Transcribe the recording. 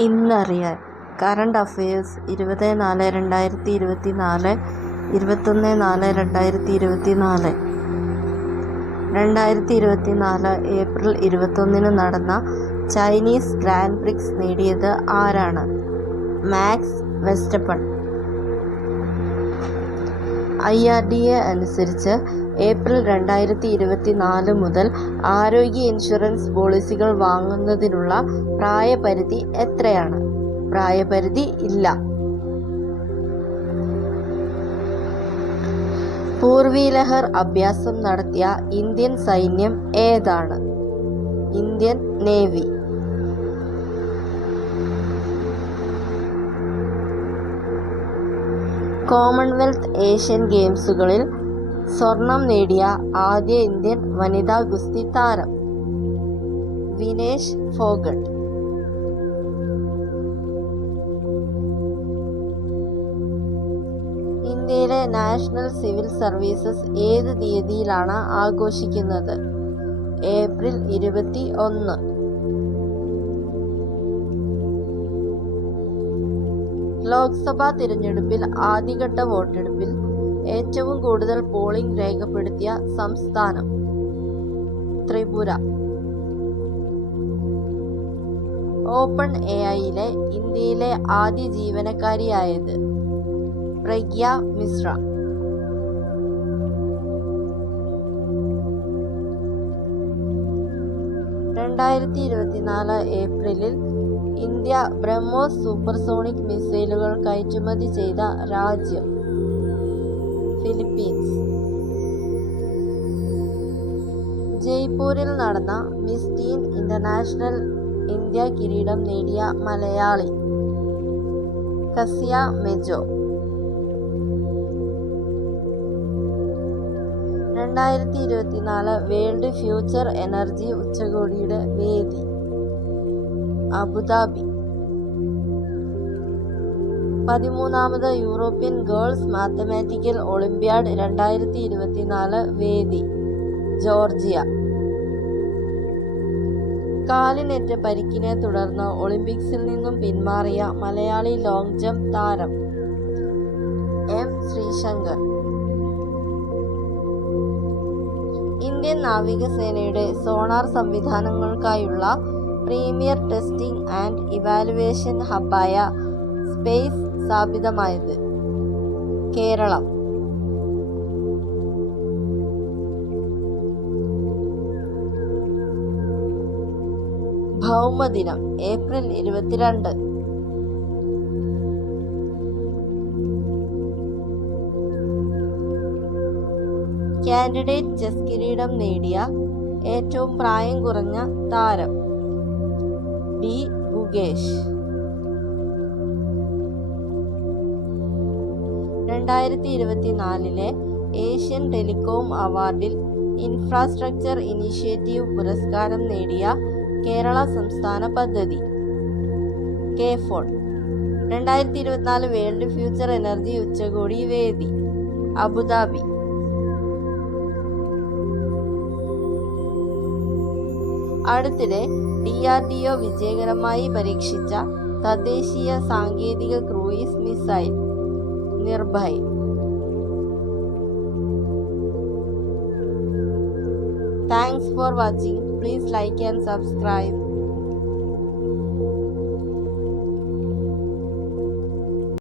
ഇന്നറിയാൻ current affairs 20/4/2024, 21/4/2024. 2024 April 21 നടന്ന Chinese grand prix നേടിയത് ആരാണ്? മാക്സ് വെസ്റ്റപ്പൺ. IRDA അനുസരിച്ച് ഏപ്രിൽ 2024 മുതൽ ആരോഗ്യ ഇൻഷുറൻസ് പോളിസികൾ വാങ്ങുന്നതിനുള്ള പ്രായപരിധി എത്രയാണ്? പ്രായപരിധി ഇല്ല. പൂർവീലഹർ അഭ്യാസം നടത്തിയ ഇന്ത്യൻ സൈന്യം ഏതാണ്? Indian navy. കോമൺവെൽത്ത് ഏഷ്യൻ ഗെയിംസുകളിൽ സ്വർണം നേടിയ ആദ്യ ഇന്ത്യൻ വനിതാ ഗുസ്തി താരം വിനേഷ് ഫോഗട്ട്. ഇന്ത്യയിലെ നാഷണൽ സിവിൽ സർവീസസ് ഏത് തീയതിയിലാണ് ആഘോഷിക്കുന്നത്? ഏപ്രിൽ 21. ലോക്സഭാ തിരഞ്ഞെടുപ്പിൽ ആദ്യഘട്ട വോട്ടെടുപ്പിൽ ഏറ്റവും കൂടുതൽ പോളിംഗ് രേഖപ്പെടുത്തിയ സംസ്ഥാനം? ത്രിപുര. ഓപ്പൺ എഐയിലെ ഇന്ത്യയിലെ ആദ്യ ജീവനക്കാരിയായത്? പ്രഗ്യ മിശ്ര. ഏപ്രിലിൽ ഇന്ത്യ ബ്രഹ്മോസ് സൂപ്പർസോണിക് മിസൈലുകൾ കയറ്റുമതി ചെയ്ത രാജ്യം? ഫിലിപ്പീൻസ്. ജയ്പൂരിൽ നടന്ന മിസ് ടീൻ ഇന്റർനാഷണൽ ഇന്ത്യ കിരീടം നേടിയ മലയാളി? Kasiya Mejo. 2024 world future energy ഉച്ചകോടിയുടെ വേദി? അബുദാബി. 13ാമത് യൂറോപ്യൻ ഗേൾസ് മാത്തമാറ്റിക്കൽ ഒളിമ്പ്യാഡ് 2024 വേദി? ജോർജിയ. കാലിനേറ്റ പരിക്കിനെ തുടർന്ന് ഒളിമ്പിക്സിൽ നിന്നും പിന്മാറിയ മലയാളി ലോങ് ജംപ് താരം? M. ശ്രീശങ്കർ. ഇന്ത്യൻ നാവികസേനയുടെ സോണാർ സംവിധാനങ്ങൾക്കായുള്ള പ്രീമിയർ ടെസ്റ്റിംഗ് ആൻഡ് ഇവാലുവേഷൻ ഹബ്ബായ സ്പേസ് സ്ഥാപിതമായത്? കേരളം. ഭൗമദിനം ഏപ്രിൽ 22. കാൻഡിഡേറ്റ് ചെസ് കിരീടം നേടിയ ഏറ്റവും പ്രായം കുറഞ്ഞ താരം? ഡി. ഗുകേഷ്. 2024 ഏഷ്യൻ ടെലികോം അവാർഡിൽ ഇൻഫ്രാസ്ട്രക്ചർ ഇനീഷ്യേറ്റീവ് പുരസ്കാരം നേടിയ കേരള സംസ്ഥാന പദ്ധതി? കെ-ഫോൺ. 2024 വേൾഡ് ഫ്യൂച്ചർ എനർജി ഉച്ചകോടി വേദി? അബുദാബി. അടുത്തിടെ DRDO വിജയകരമായി പരീക്ഷിച്ച തദ്ദേശീയ സാങ്കേതിക cruise missile? Nirbhay. Thanks for watching. Please like and subscribe.